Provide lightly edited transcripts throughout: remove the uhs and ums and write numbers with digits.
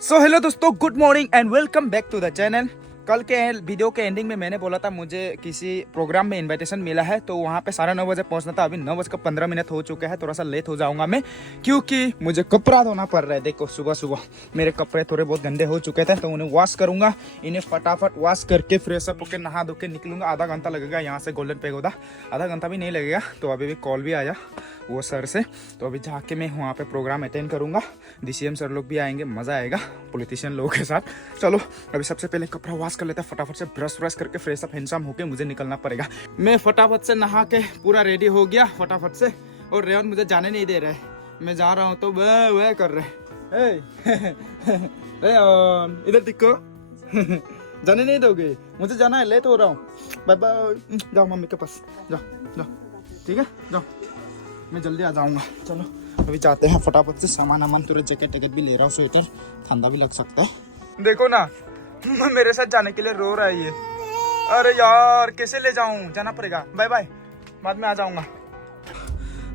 सो hello दोस्तों, good morning and welcome back to the channel. कल के वीडियो के एंडिंग में मैंने बोला था मुझे किसी प्रोग्राम में इनविटेशन मिला है, तो वहाँ पे 9:30 बजे पहुँचना था। अभी 9:15 हो चुके हैं। थोड़ा सा लेट हो जाऊंगा मैं, क्योंकि मुझे कपड़ा धोना पड़ रहा है। देखो सुबह सुबह मेरे कपड़े थोड़े बहुत गंदे हो चुके थे, तो उन्हें वॉश करूंगा। इन्हें फटाफट वॉश करके फ्रेश अप होकर नहा धो के निकलूंगा। आधा घंटा लगेगा यहाँ से गोल्डन पेगोदा, आधा घंटा भी नहीं लगेगा। तो अभी भी कॉल भी आया वो सर से, तो अभी जाके मैं वहाँ पे प्रोग्राम अटेंड करूँगा। DCM सर लोग भी आएंगे, मज़ा आएगा पॉलिटिशियन लोगों के साथ। चलो अभी सबसे पहले कपड़ा वॉश कर लेता है, फटाफट से ब्रश व्रश करके फ्रेश अप हैंडसम होके मुझे निकलना पड़ेगा। मैं फटाफट से नहा के पूरा रेडी हो गया फटाफट से, और रेवन मुझे जाने नहीं दे रहे। मैं जा रहा हूँ तो वह कर रहे रेवन इधर दिखो जाने नहीं दोगे, मुझे जाना है, लेट हो रहा हूँ। बाय बाय, जाओ मम्मी के पास, जाओ जाओ, ठीक है जाओ, मैं जल्दी आ जाऊंगा। चलो अभी जाते हैं फटाफट से। सामान वामान पूरे जैकेट टैकेट भी ले रहा हूँ, स्वेटर, ठंडा भी लग सकता है। देखो ना मेरे साथ जाने के लिए रो रहा है ये। अरे यार कैसे ले जाऊं, जाना पड़ेगा। बाय बाय, बाद में आ जाऊंगा।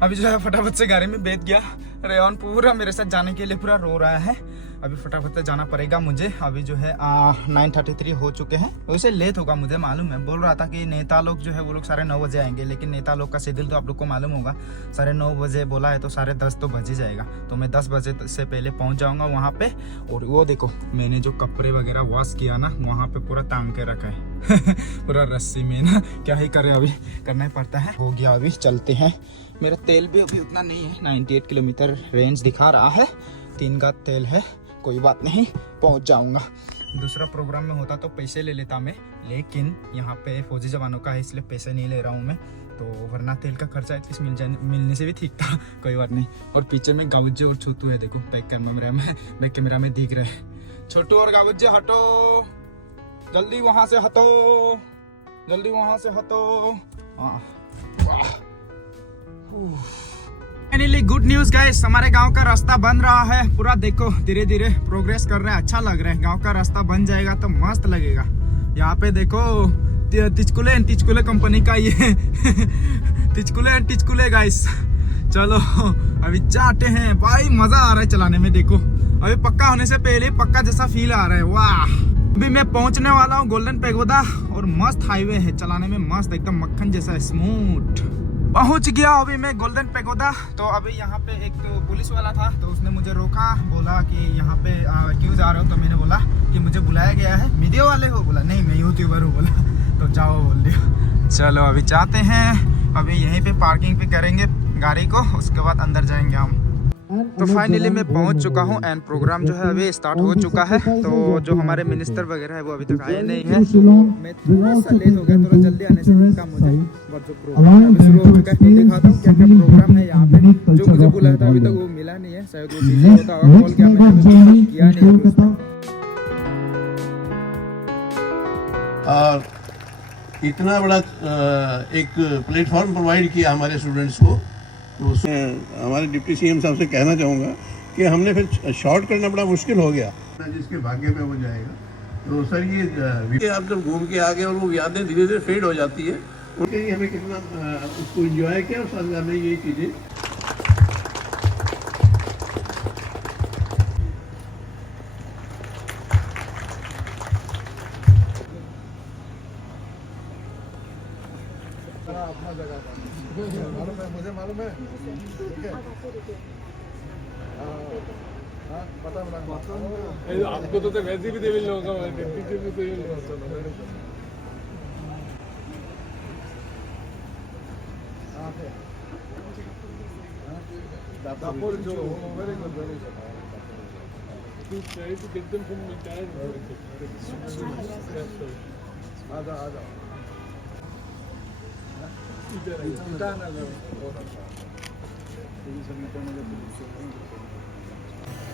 अभी जो है फटाफट से गाड़ी में बैठ गया। रेयन पूरा मेरे साथ जाने के लिए पूरा रो रहा है। अभी फटाफट से जाना पड़ेगा मुझे। अभी जो है 9:33 हो चुके हैं। वैसे लेट होगा मुझे मालूम है। बोल रहा था कि नेता लोग जो है वो लोग 9:30 बजे आएंगे, लेकिन नेता लोग का शेड्यूल तो आप लोग को मालूम होगा। 9:30 बजे बोला है तो 10:30 तो बज ही जाएगा। तो मैं 10 बजे से पहले पहुंच जाऊंगा वहाँ पे। और वो देखो मैंने जो कपड़े वगैरह वॉश किया ना, वहाँ पे पूरा टांग के रखा है पूरा रस्सी में ना, क्या ही करे, अभी करना ही पड़ता है। हो गया, अभी चलते हैं। मेरा तेल भी अभी उतना नहीं है, 98 किलोमीटर रेंज दिखा रहा है। 3 का तेल है, कोई बात नहीं, पहुंच जाऊंगा। दूसरा प्रोग्राम में होता तो पैसे ले लेता मैं, लेकिन यहाँ पे फौजी जवानों का है इसलिए पैसे नहीं ले रहा हूँ मैं। तो वरना तेल का खर्चा एटलीस्ट मिलने से भी ठीक था, कोई बात नहीं। और पीछे में गाउजे और छोटू है, देखो बैक कैमरा में दिख रहे हैं। छोटू और गाउजे हटो, जल्दी वहां से हटो, जल्दी वहां से हटो। फाइनली गुड न्यूज गाइस, हमारे गांव का रास्ता बन रहा है पूरा। देखो धीरे धीरे प्रोग्रेस कर रहा है, अच्छा लग रहा है। गांव का रास्ता बन जाएगा तो मस्त लगेगा। यहाँ पे देखो तिचकुले कंपनी का ये तिचकुले गाइस। चलो अभी जाते हैं भाई, मजा आ रहा है चलाने में। देखो अभी पक्का होने से पहले पक्का जैसा फील आ रहा है, वाह। अभी मैं पहुंचने वाला हूँ गोल्डन पेगोदा, और मस्त हाईवे है, चलाने में मस्त, एकदम मक्खन जैसा स्मूथ। पहुंच गया अभी मैं गोल्डन पेगोदा। तो अभी यहाँ पे एक तो पुलिस वाला था, तो उसने मुझे रोका, बोला कि यहाँ पे क्यों जा रहे हो। तो मैंने बोला कि मुझे बुलाया गया है। मीडिया वाले हो? बोला नहीं मैं यूट्यूबर हूँ। बोला तो जाओ बोल दिया। चलो अभी जाते हैं, अभी यहीं पे पार्किंग पे करेंगे गाड़ी को, उसके बाद अंदर जाएंगे हम। तो फाइनली मैं पहुंच चुका हूं एंड प्रोग्राम जो है अभी स्टार्ट हो चुका है। तो जो हमारे मिनिस्टर वगैरह है वो अभी तक आए नहीं हैं। मैं थोड़ा सा लेट हो गया, थोड़ा जल्दी आने से रोका मुझे। बट जो प्रोग्राम अभी शुरू हो चुका है, तो दिखाता हूँ क्या क्या प्रोग्राम है यहाँ पे। जो मुझे बुलाया था अभी तक वो मिला नहीं है, शायद वो बिजी होता होगा, कॉल किया मैंने, किया नहीं। और इतना बड़ा एक प्लेटफॉर्म प्रोवाइड किया हमारे स्टूडेंट्स को, तो हमारे डिप्टी CM साहब से कहना चाहूँगा कि हमने फिर शॉर्ट करना बड़ा मुश्किल हो गया, जिसके भाग्य में हो जाएगा। तो सर ये आप जब घूम के आ गए और वो यादें धीरे धीरे फेड हो जाती है, उनके लिए हमें कितना उसको एंजॉय किया और साथ में ये चीज़ें। अपना जगह मुझे मालूम है, ठीक है। पता आपको तो वैसे भी दे लोगों का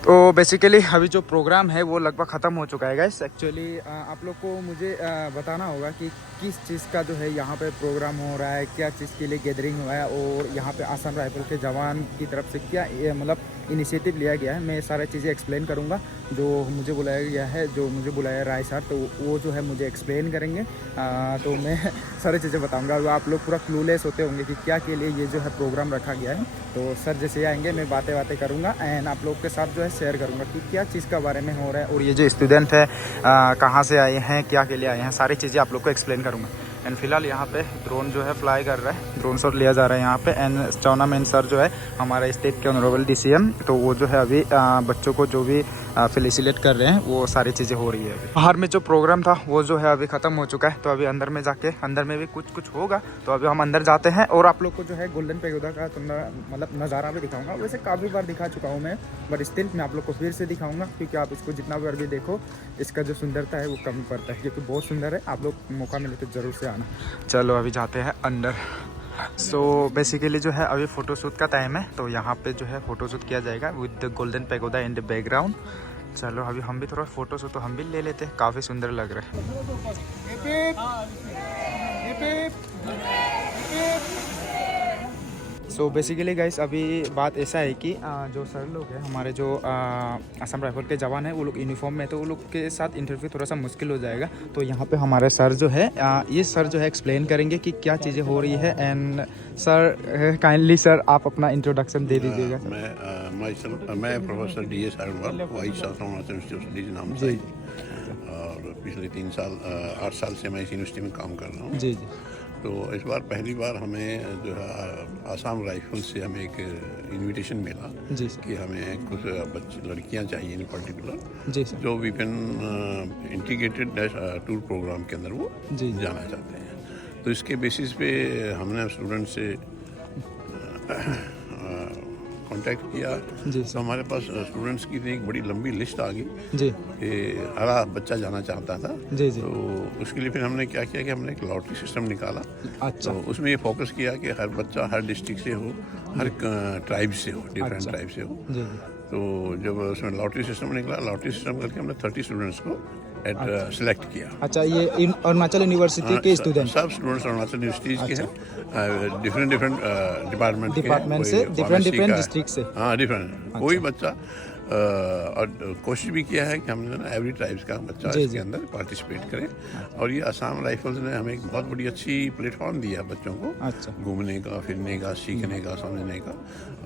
तो बेसिकली अभी जो प्रोग्राम है वो लगभग ख़त्म हो चुका है गाइस। एक्चुअली आप लोग को मुझे बताना होगा कि किस चीज़ का जो है यहाँ पे प्रोग्राम हो रहा है, क्या चीज़ के लिए गैदरिंग हुआ है, और यहाँ पे आसाम राइफल के जवान की तरफ से क्या मतलब इनिशिएटिव लिया गया है। मैं सारी चीज़ें एक्सप्लेन करूँगा, जो मुझे बुलाया गया है, जो मुझे बुलाया राय सर, तो वो जो है मुझे एक्सप्लेन करेंगे। तो मैं सारी चीज़ें बताऊँगा। आप लोग पूरा क्लूलेस होते होंगे कि क्या के लिए ये जो है प्रोग्राम रखा गया है। तो सर जैसे आएंगे मैं बातें करूँगा एंड आप लोग के साथ जो है शेयर करूँगा कि क्या चीज़ का बारे में हो रहा है, और ये जो स्टूडेंट है कहाँ से आए हैं, क्या के लिए आए हैं, सारी चीज़ें आप लोग को एक्सप्लेन करूँगा। एंड फिलहाल यहाँ पे ड्रोन जो है फ्लाई कर रहा है, ड्रोन शॉट लिया जा रहा है यहाँ पे। एंड चौनामेन सर जो है हमारे स्टेट के ऑनरेबल DCM, तो वो जो है अभी बच्चों को जो भी फेलिसिलेट कर रहे हैं वो सारी चीज़ें हो रही है। अभी बाहर में जो प्रोग्राम था वो जो है अभी ख़त्म हो चुका है, तो अभी अंदर में जाके अंदर में भी कुछ होगा, तो अभी हम अंदर जाते हैं और आप लोग को जो है गोल्डन पेगोडा का मतलब नज़ारा भी दिखाऊंगा। वैसे काफ़ी बार दिखा चुका हूँ मैं, बट स्टिल मैं आप लोग को फिर से दिखाऊंगा, क्योंकि आप इसको जितना बार भी देखो इसका जो सुंदरता है वो कम पड़ता है, क्योंकि बहुत सुंदर है। आप लोग मौका मिले तो ज़रूर से आना। चलो अभी जाते हैं अंदर। सो बेसिकली जो है अभी फ़ोटोशूट का टाइम है, तो यहाँ पे जो है फ़ोटोशूट किया जाएगा with the golden pagoda in the background. चलो अभी हम भी थोड़ा फ़ोटोशूट तो हम भी ले लेते हैं, काफ़ी सुंदर लग रहा है। सो बेसिकली गाइस अभी बात ऐसा है कि जो सर लोग हैं हमारे, जो असम राइफल के जवान हैं, वो लोग यूनिफॉर्म में, तो वो लोग के साथ इंटरव्यू थोड़ा सा मुश्किल हो जाएगा। तो यहाँ पे हमारे सर जो है ये सर जो है एक्सप्लेन करेंगे कि क्या चीज़ें हो रही है। एंड सर काइंडली सर आप अपना इंट्रोडक्शन दे दीजिएगा। मैं professor DS Arunwal, vice chancellor Arunachal university के नाम से, और पिछले 8 साल से मैं इस यूनिवर्सिटी में काम कर रहा हूँ। जी जी। तो इस बार पहली बार हमें जो है आसाम राइफल से हमें एक इनविटेशन मिला जी कि हमें कुछ लड़कियां चाहिए इन पर्टिकुलर, जी सर। जो वीपन इंटीग्रेटेड टूर प्रोग्राम के अंदर वो जी जाना चाहते हैं। तो इसके बेसिस पे हमने स्टूडेंट से कांटेक्ट किया। जी तो हमारे पास स्टूडेंट्स की एक बड़ी लंबी लिस्ट आ गई जी कि हर बच्चा जाना चाहता था। जी जी। तो उसके लिए फिर हमने क्या किया कि हमने एक लॉटरी सिस्टम निकाला। अच्छा। तो उसमें ये फोकस किया कि हर बच्चा हर डिस्ट्रिक्ट से हो, हर ट्राइब से हो, डिफरेंट अच्छा। ट्राइब से हो। जी तो जब उसमें लॉटरी सिस्टम निकला, लॉटरी सिस्टम करके हमने 30 स्टूडेंट्स को सिलेक्ट किया। अच्छा, ये अरुणाचल यूनिवर्सिटी के स्टूडेंट? सब स्टूडेंट्स अरुणाचल यूनिवर्सिटीज़ के हैं, डिफरेंट डिपार्टमेंट से, डिफरेंट डिस्ट्रिक्ट से। हाँ, डिफरेंट। कोई बच्चा और कोशिश भी किया है कि हमने ना एवरी ट्राइब्स का बच्चा इसके अंदर पार्टिसिपेट करे। और ये असम राइफल्स ने हमें एक बहुत बड़ी अच्छी प्लेटफॉर्म दिया है बच्चों को। अच्छा। घूमने का, फिरने का, सीखने का, समझने का,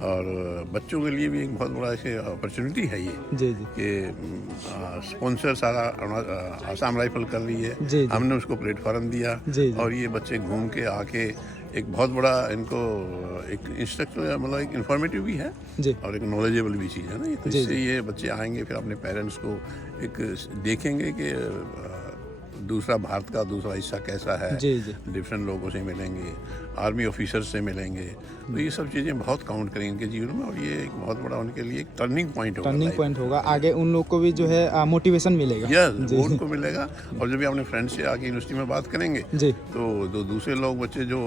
और बच्चों के लिए भी एक बहुत बड़ा ऐसे अपॉर्चुनिटी है ये। जी जी। कि स्पॉन्सर सारा असम राइफल कर रही है। जी जी। हमने उसको प्लेटफॉर्म दिया। जी जी। और ये बच्चे घूम के आके एक बहुत बड़ा इनको एक इंस्ट्रक्टर, मतलब एक इन्फॉर्मेटिव भी है जी। और एक नॉलेजेबल भी चीज़ है ना। तो जी इससे ये बच्चे आएंगे, फिर अपने पेरेंट्स को एक देखेंगे कि दूसरा भारत का दूसरा हिस्सा कैसा है। जी जी। डिफरेंट लोगों से मिलेंगे, आर्मी ऑफिसर्स से मिलेंगे। तो ये सब चीज़ें बहुत काउंट करेंगे इनके जीवन में, और ये एक बहुत बड़ा उनके लिए एक टर्निंग पॉइंट होगा। टर्निंग पॉइंट होगा, आगे उन लोग को भी जो है मोटिवेशन मिलेगा। यस, वो उनको मिलेगा। और जब भी अपने फ्रेंड से आके यूनिवर्सिटी में बात करेंगे जी, तो दूसरे लोग बच्चे जो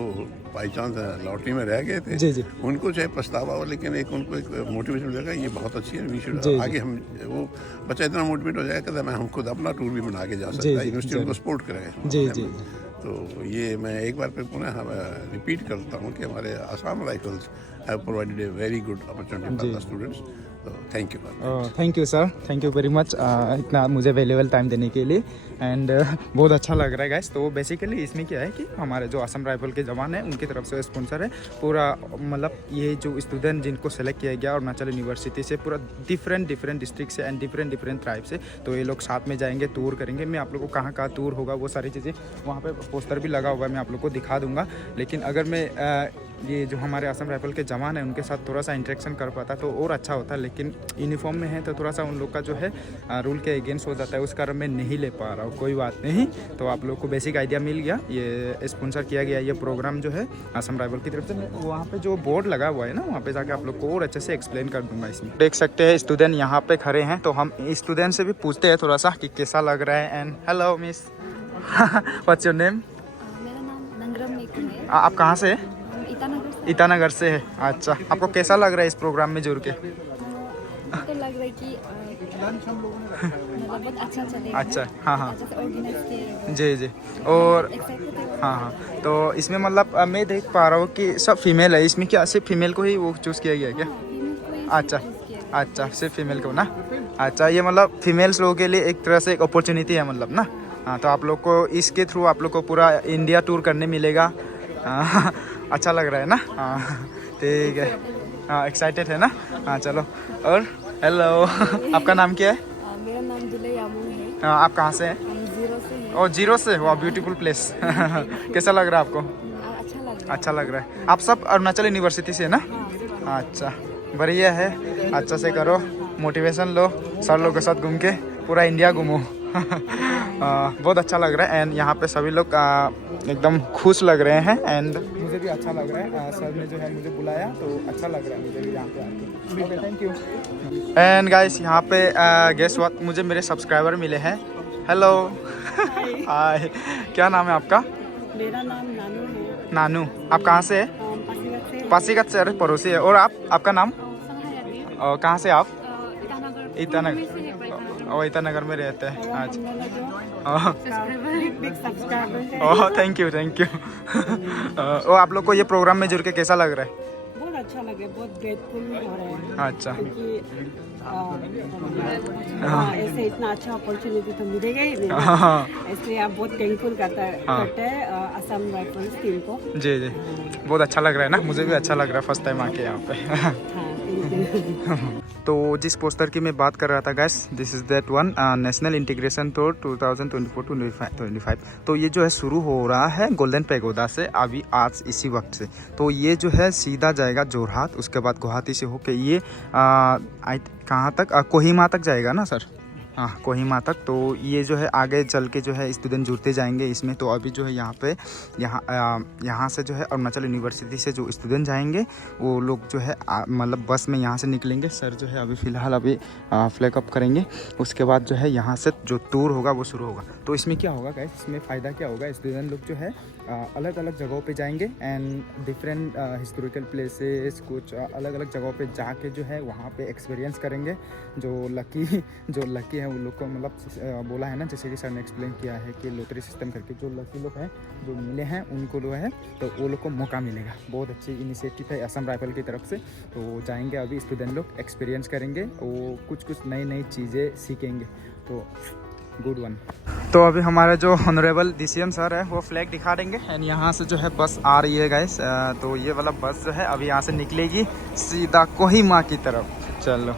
बाई चांस लॉटरी में रह गए थे, जी जी, उनको चाहे पछतावा हो, लेकिन एक उनको एक मोटिवेशन मिलेगा, ये बहुत अच्छी है, वी शुड जी, आगे। हम वो बच्चा इतना मोटिवेट हो जाएगा कि मैं हम खुद अपना टूर भी बना के जा सकता है, यूनिवर्सिटी उनको सपोर्ट करेगा। जी जी। तो ये मैं एक बार फिर पुनः रिपीट करता हूँ कि हमारे Assam rifles have provided a very good opportunity for the students. तो thank you. Thank you sir, thank you very much इतना मुझे अवेलेबल टाइम देने के लिए। एंड बहुत अच्छा लग रहा है गाइस। तो बेसिकली इसमें क्या है कि हमारे जो असम राइफल के जवान हैं उनकी तरफ से स्पॉन्सर है पूरा, मतलब ये जो स्टूडेंट जिनको सेलेक्ट किया गया अरुणाचल यूनिवर्सिटी से, पूरा डिफरेंट डिस्ट्रिक्ट से एंड डिफरेंट ट्राइब से, तो ये लोग साथ में जाएंगे, टूर करेंगे। मैं आप लोग को कहाँ टूर होगा वो सारी चीज़ें वहाँ पे पोस्टर भी लगा हुआ है, मैं आप लोग को दिखा दूँगा। लेकिन अगर मैं ये जो हमारे असम राइफल के जवान हैं उनके साथ थोड़ा सा इंटरेक्शन कर पाता तो और अच्छा होता, लेकिन यूनिफॉर्म में है तो थोड़ा सा उन लोग का जो है रूल के अगेंस्ट हो जाता है, उस कारण मैं नहीं ले पा रहा हूँ। कोई बात नहीं, तो आप लोग को बेसिक आइडिया मिल गया। ये स्पॉन्सर किया गया ये प्रोग्राम जो है असम राइफल की तरफ से। मैं वहाँ पे जो बोर्ड लगा हुआ है ना, वहाँ पे जाके आप लोग को और अच्छे से एक्सप्लेन कर दूंगा। इसमें देख सकते हैं स्टूडेंट यहाँ पे खड़े हैं, तो हम स्टूडेंट से भी पूछते हैं थोड़ा सा कि कैसा लग रहा है। And hello miss, what's your name? मेरा नाम नंगरम मेकू है। आप कहाँ से? ईटानगर से। ईटानगर से है। अच्छा, आपको कैसा लग रहा है इस प्रोग्राम में जुड़ के? मुझे लग रहा है कि मतलब बहुत अच्छा चलेगा। अच्छा, हाँ हाँ अच्छा से ऑर्गेनाइज किया। जी जी। और एक्साइटेड है। हाँ हाँ, तो इसमें मतलब मैं देख पा रहा हूँ कि सब फीमेल है। इसमें क्या सिर्फ फीमेल को ही वो चूज़ किया गया है क्या? female को ही अच्छा choose किया। अच्छा सिर्फ फीमेल को ना। अच्छा ये मतलब फीमेल्स लोगों के लिए एक तरह से एक अपॉर्चुनिटी है मतलब ना। हाँ तो आप लोग को इसके थ्रू आप लोग को पूरा इंडिया टूर करने मिलेगा। हाँ, अच्छा लग रहा है ना। हाँ ठीक है। हाँ एक्साइटेड है ना। हाँ चलो। और हेलो आपका नाम क्या है? मेरा नाम जुले यामुन है। हाँ, आप कहाँ से हैं? हम जीरो से हैं। और जीरो से। वाह ब्यूटीफुल प्लेस। कैसा लग रहा है आपको? अच्छा लग रहा है। अच्छा लग रहा है। आप सब अरुणाचल यूनिवर्सिटी से है ना? अच्छा बढ़िया है। अच्छा से करो, मोटिवेशन लो, सर लोग के साथ घूम के पूरा इंडिया घूमो। बहुत अच्छा लग रहा है एंड यहाँ पे सभी लोग एकदम खुश लग रहे हैं एंड मुझे भी अच्छा लग रहा है। सर ने जो है मुझे बुलाया तो अच्छा लग रहा है मुझे भी यहाँ पे आके। Okay thank you. And guys यहाँ पे गेस व्हाट, मुझे मेरे सब्सक्राइबर मिले हैं। हेलो हाय, क्या नाम है आपका? मेरा नाम नानू है। नानू। आप कहाँ से है? पासीघाट से। पासीघाट से। अरे पड़ोसी है। और आपका नाम? और कहाँ से आप? ईटानगर। और ईटानगर में रहते हैं आज। Oh thank you thank you. और आप लोग को ये प्रोग्राम में जुड़ के कैसा लग रहा है? बहुत अच्छा लगे, बहुत ग्रेटफुल हो रहे हैं अच्छा क्योंकि ऐसे इतना अच्छा अपॉर्चुनिटी तो मिलेगा ही नहीं। हाँ इसलिए आप बहुत थैंकफुल करते हैं असम राइफल्स टीम को। जी जी, बहुत अच्छा लग रहा है ना। मुझे भी अच्छा लग रहा है फर्स्ट टाइम आके यहाँ पे। हाँ थैंक यू। तो जिस पोस्टर की मैं बात कर रहा था gas, this is that one, national integration tour 2024-25। तो ये जो है शुरू हो रहा है गोल्डन पैगोडा से अभी आज इसी वक्त से। तो ये जो है सीधा जाएगा जोरहाट, उसके बाद गुवाहाटी से होके ये कहाँ तक, कोहिमा तक जाएगा ना सर? हाँ कोहिमा तक। तो ये जो है आगे चल के जो है स्टूडेंट जुड़ते जाएंगे इसमें। तो अभी जो है यहाँ पे यहाँ से जो है अरुणाचल यूनिवर्सिटी से जो स्टूडेंट जाएंगे वो लोग जो है मतलब बस में यहाँ से निकलेंगे। सर जो है अभी फ़िलहाल अभी फ्लैग अप करेंगे, उसके बाद जो है यहाँ से जो टूर होगा वो शुरू होगा। तो इसमें क्या होगा गाइस, इसमें फ़ायदा क्या होगा, स्टूडेंट लोग जो है अलग अलग जगहों पे जाएंगे एंड डिफरेंट हिस्टोरिकल प्लेसेस, कुछ अलग अलग जगहों पे जाके जो है वहाँ पे एक्सपीरियंस करेंगे। जो लकी है वो लोग को मतलब बोला है ना, जैसे कि सर ने एक्सप्लेन किया है कि लॉटरी सिस्टम करके जो लकी लोग हैं जो मिले हैं उनको जो है तो वो लोग को मौका मिलेगा। बहुत अच्छी इनिशिएटिव है असम राइफल की तरफ से। तो जाएंगे अभी स्टूडेंट लोग, एक्सपीरियंस करेंगे, वो कुछ नई चीज़ें सीखेंगे। तो गुड वन। तो अभी हमारे जो ऑनरेबल DCM सर है वो फ्लैग दिखा देंगे एंड यहाँ से जो है बस आ रही है गाइस। तो ये वाला बस जो है अभी यहाँ से निकलेगी सीधा कोहिमा की तरफ। चलो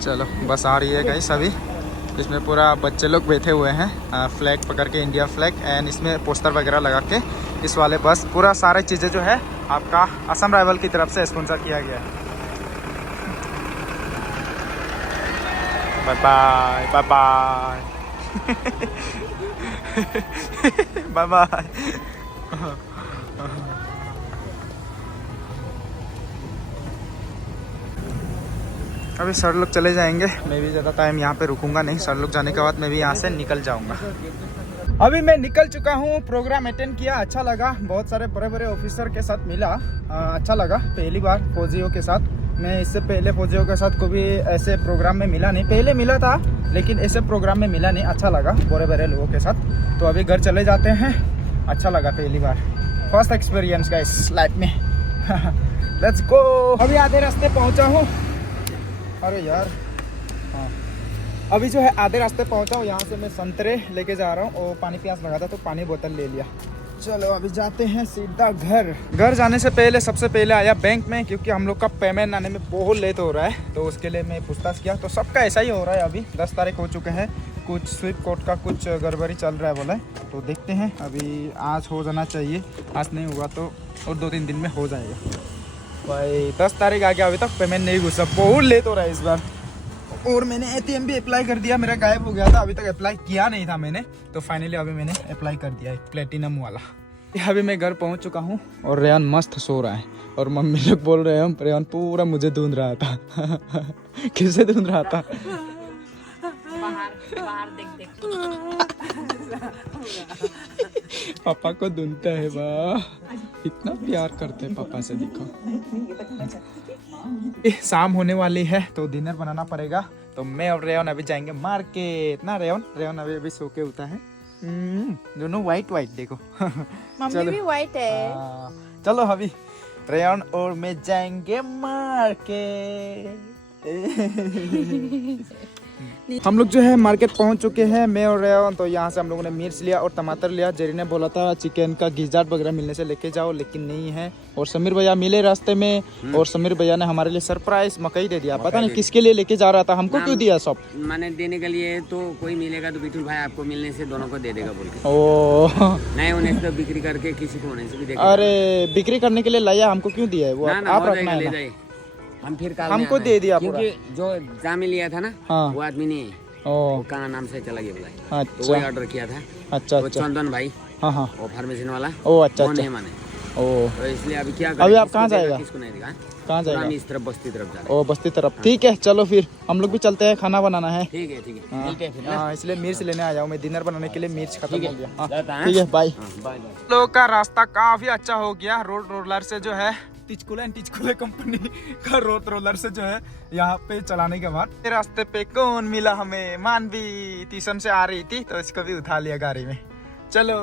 चलो बस आ रही है गाइस अभी। इसमें पूरा बच्चे लोग बैठे हुए हैं फ्लैग पकड़ के, इंडिया फ्लैग, एंड इसमें पोस्टर वगैरह लगा के इस वाले बस पूरा सारे चीज़ें जो है आपका असम राइफल की तरफ से स्पॉन्सर किया गया है। Bye bye bye bye bye bye. अभी सर लोग चले जाएंगे, मैं भी ज़्यादा टाइम यहाँ पे रुकूंगा नहीं। सर लोग जाने के बाद मैं भी यहाँ से निकल जाऊँगा। अभी मैं निकल चुका हूँ, प्रोग्राम अटेंड किया, अच्छा लगा। बहुत सारे बड़े बड़े ऑफिसर के साथ मिला, अच्छा लगा। पहली बार फौजियों के साथ, मैं इससे पहले फौजियों के साथ कभी ऐसे प्रोग्राम में मिला नहीं। पहले मिला था लेकिन ऐसे प्रोग्राम में मिला नहीं, अच्छा लगा बड़े बड़े लोगों के साथ। तो अभी घर चले जाते हैं, अच्छा लगा, पहली बार, फर्स्ट एक्सपीरियंस गाइस लाइफ में। Let's go. अभी आधे रास्ते पहुँचा हूँ। अरे यार हाँ, अभी जो है आधे रास्ते पहुंचा हूँ। यहाँ से मैं संतरे लेके जा रहा हूँ और पानी प्यास लगा था तो पानी बोतल ले लिया। चलो अभी जाते हैं सीधा घर जाने से पहले सबसे पहले आया बैंक में, क्योंकि हम लोग का पेमेंट आने में बहुत लेट हो रहा है। तो उसके लिए मैं पूछताछ किया तो सबका ऐसा ही हो रहा है। अभी 10 तारीख हो चुके हैं, कुछ स्विफ्ट कोड का कुछ गड़बड़ी चल रहा है बोला है। तो देखते हैं, अभी आज हो जाना चाहिए, आज नहीं हुआ तो और 2-3 दिन में हो जाएगा। भाई 10 तारीख आ गया, अभी तक पेमेंट नहीं घुसा, बहुत लेट हो रहा है इस बार। और मैंने ATM भी अप्लाई कर दिया, मेरा गायब हो गया था, अभी तक अप्लाई किया नहीं था मैंने। तो फाइनली अभी मैंने अप्लाई कर दिया है, प्लेटिनम वाला। अभी मैं घर पहुंच चुका हूं और रेयान मस्त सो रहा है और मम्मी लोग बोल रहे हैं रेयान पूरा मुझे ढूंढ रहा था। किसे ढूंढ रहा था? बाहर देख पापा को ढूंढता है, वाह इतना प्यार करते हैं पापा से, देखो। शाम होने वाली है तो डिनर बनाना पड़ेगा। तो मैं और रेयन अभी जाएंगे मार्केट ना। रेयन अभी सो के उठा है, दोनों वाइट देखो। मम्मी भी वाइट है। चलो अभी रेयन और मैं जाएंगे मार्केट। हम लोग जो है मार्केट पहुंच चुके हैं, मैं और रेयन। तो यहाँ से हम लोगों ने मिर्च लिया और टमाटर लिया। जेरी ने बोला था चिकन का गिजाट वगैरह मिलने से लेके जाओ, लेकिन नहीं है। और समीर भैया मिले रास्ते में, और समीर भैया ने हमारे लिए सरप्राइज मकई दे दिया। पता नहीं किसके लिए लेके जा रहा था, हमको क्यों दिया सब मैंने देने के लिए। तो कोई मिलेगा तो बिठुल भाई आपको मिलने से दोनों को दे देगा बोल के। ओ नहीं उन्हें तो बिक्री करके किसी को होने से भी देगा। अरे बिक्री करने के लिए लाया, हमको क्यों दिया है वो? ना आप हो रखना जाएगा, है ले ना। जाए। हम फिर कल हमको में आना दे है। दिया पूरा। क्योंकि जो जामे लिया था ना, हाँ। वो आदमी नहीं है, ओ वो का नाम से चला गया बोला। तो अच्छा वही ऑर्डर किया था। अच्छा वो अच्छा। चंदन भाई, हाँ हाँ। वो फार्मेसी वाला, ओ अच्छा वो अच्छा। नहीं माने। ओ तो इसलिए अभी क्या अभी आप किसको कहाँ देगा, जाएगा? किसको नहीं देगा। कहाँ जाएगा? हम इस तरफ बस्ती तरफ जा रहे ओ बस्ती तरफ। ठीक है चलो फिर हम लोग भी चलते हैं, खाना बनाना है। हैं। ठीक है हाँ, मिलते हैं फिर ना। हाँ, इसलिए मिर्च लेने आया हूँ मैं। डिनर बनाने के लिए मिर्च खत्म ठीक है, हो गया। हाँ, जाता है। ठीक है बाय। हाँ, बाय बाय। लोग का रास्ता काफी अच्छा हो गया। रोड रोलर से जो है टिचकुले कंपनी का रोड रोलर से जो है यहाँ पे चलाने के बाद रास्ते पे कौन मिला हमें? मानवी ट्यूशन से आ रही थी तो इसको भी उठा लिया गाड़ी में। चलो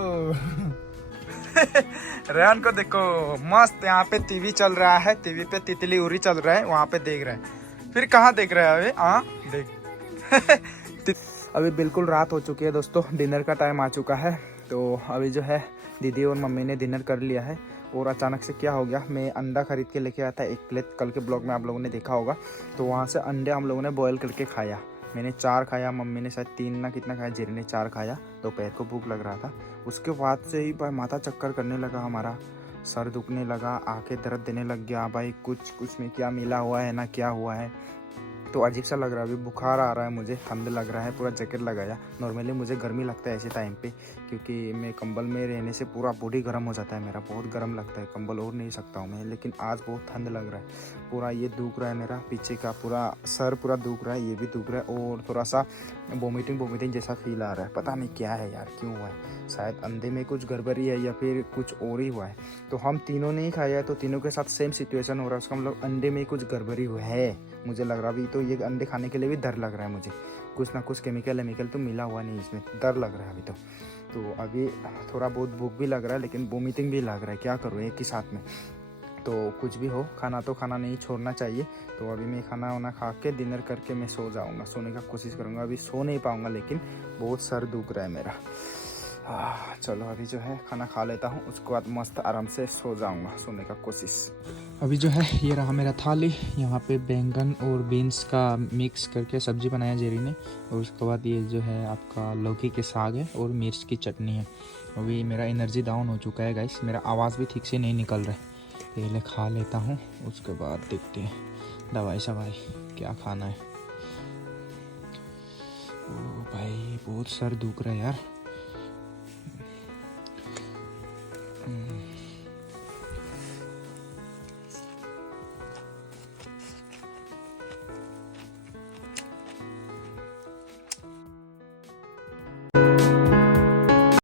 रेहान को देखो मस्त यहाँ पे टीवी चल रहा है। टीवी पे तितली उरी चल रहा है, वहाँ पे देख रहे हैं। फिर कहाँ देख रहे हैं अभी? हाँ देख अभी बिल्कुल रात हो चुकी है दोस्तों, डिनर का टाइम आ चुका है। तो अभी जो है दीदी और मम्मी ने डिनर कर लिया है। और अचानक से क्या हो गया, मैं अंडा खरीद के लेके आया था 1 प्लेट। कल के ब्लॉग में आप लोगों ने देखा होगा। तो वहाँ से अंडे हम लोगों ने बॉयल करके खाया। मैंने 4 खाया, मम्मी ने शायद 3 ना कितना खाया, जेरी ने 4 खाया। दोपहर को भूख लग रहा था। उसके बाद से ही भाई माथा चक्कर करने लगा, हमारा सर दुखने लगा, आंखें दर्द देने लग गया। भाई कुछ में क्या मिला हुआ है ना क्या हुआ है, तो अजीब सा लग रहा है। अभी बुखार आ रहा है मुझे, ठंड लग रहा है, पूरा जैकेट लगाया। नॉर्मली मुझे गर्मी लगता है ऐसे टाइम पे, क्योंकि मैं कंबल में रहने से पूरा बॉडी गर्म हो जाता है मेरा, बहुत गर्म लगता है, कंबल ओढ़ नहीं सकता हूँ मैं। लेकिन आज बहुत ठंड लग रहा है, पूरा ये दुख रहा है मेरा पीछे का, पूरा सर पूरा दुख रहा है, ये भी दुख रहा है। और थोड़ा सा वोमिटिंग जैसा फील आ रहा है। पता नहीं क्या है यार, क्यों हुआ है? शायद अंडे में कुछ गड़बड़ी है या फिर कुछ और ही हुआ है। तो हम तीनों ने ही खाया है, तो तीनों के साथ सेम सिचुएशन हो रहा है। उसका मतलब अंडे में कुछ गड़बड़ी हुआ है मुझे लग रहा। अभी तो ये अंडे खाने के लिए भी डर लग रहा है मुझे, कुछ ना कुछ केमिकल तो मिला हुआ नहीं इसमें, डर लग रहा है अभी तो अभी थोड़ा बहुत भूख भी लग रहा है, लेकिन वोमिटिंग भी लग रहा है। क्या करूँ एक ही साथ में? तो कुछ भी हो, खाना तो खाना नहीं छोड़ना चाहिए। तो अभी मैं खाना वाना खा के डिनर करके मैं सो जाऊँगा, सोने का कोशिश करूँगा। अभी सो नहीं पाऊँगा, लेकिन बहुत सर दुख रहा है मेरा। चलो अभी जो है खाना खा लेता हूँ, उसके बाद मस्त आराम से सो जाऊँगा, सोने का कोशिश। अभी जो है ये रहा मेरा थाली। यहाँ पे बैंगन और बीन्स का मिक्स करके सब्जी बनाया जेरी ने। और उसके बाद ये जो है आपका लौकी के साग है और मिर्च की चटनी है। अभी मेरा एनर्जी डाउन हो चुका है गाइस, मेरा आवाज़ भी ठीक से नहीं निकल रहा है। पहले खा लेता हूँ, उसके बाद देखते हैं दवाई शवाई क्या खाना है। ओ भाई बहुत सर दुख रहा है यार।